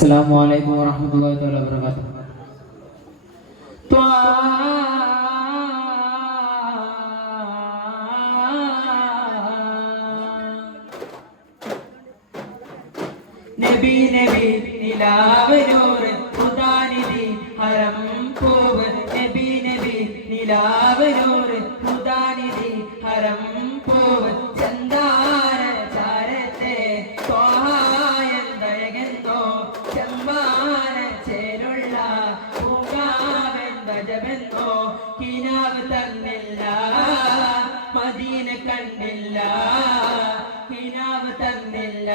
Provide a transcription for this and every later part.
السلام عليكم ورحمة الله تعالى وبركاته നബി നബി നിലാവനൂറ് ഹുദാനിധി ഹരം പൂവ് നബി നബി നിലാവനൂറ് ഹുദാനിധി പൂങ്കാവെന്തജമെന്നോ കിനാവ് തന്നില്ല മദീന കണ്ടില്ല. കിനാവ് തന്നില്ല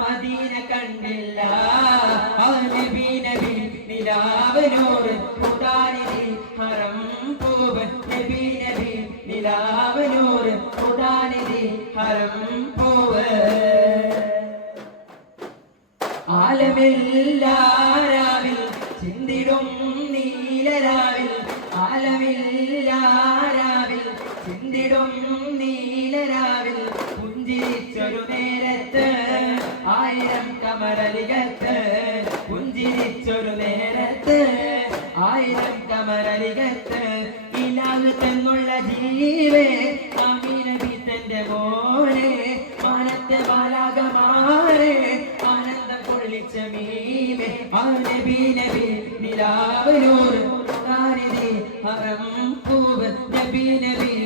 മദീന കണ്ടില്ല. നബീനബി നബി നബി നിലാവനൂറ് ഹുദാനിധി ഹറം പൂവ്. നബി നിലാവനോട് ഹുദാനിധി ഹറം പൂവ്. ആലമില്ലാരാവിൽ ചിന്തിടും നീലരാവിൽ പുഞ്ചിരിച്ചൊരു നേരത്ത് ആയിരം കമരലികത്ത് പുഞ്ചിരിച്ചൊരു നേരത്ത് ആയിരം കമരലികത്ത് ഇലാവ് തന്നുള്ള ജീവേ അമീനബി തന്റെ മോനെ മാനത്തെ ബാലാകമാരെ ആനന്ദം കൊള്ളിച്ച ആ നബി നബി നിലാവനൂർ ഹറം പൂവ് നബി നബി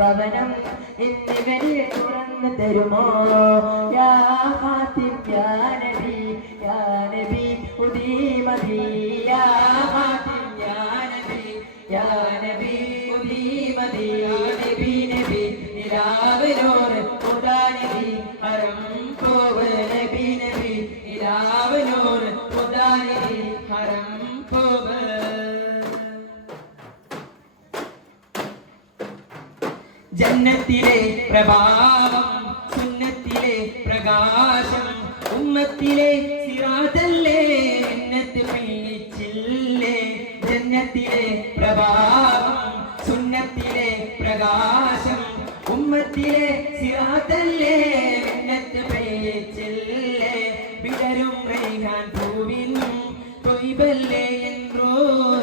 ഭവനം എന്നിവരെ തുറന്നു തരുമോ? യാ ഫാത്തിം യാ നബി ഉദീമതി. യാ ഫാത്തിം യാ നബി ഉദീമതി. നബി നബി നിലാവനോർ ഉദാനബി പോവ് ജന്നത്തിലെ പ്രഭാവം സുന്നത്തിലെ പ്രകാശം ഉമ്മത്തിലെ സിറാതല്ലേ എന്നത് പിന്നിച്ചില്ലേ? ജന്നത്തിലെ പ്രഭാവം സുന്നത്തിലെ പ്രകാശം ഉമ്മത്തിലെ സിറാതല്ലേ എന്നത് പിന്നിച്ചില്ലേ? വിടരും റൈഹാൻ പൂവിനും തൊയ്ബല്ലേ എൻ റോഹ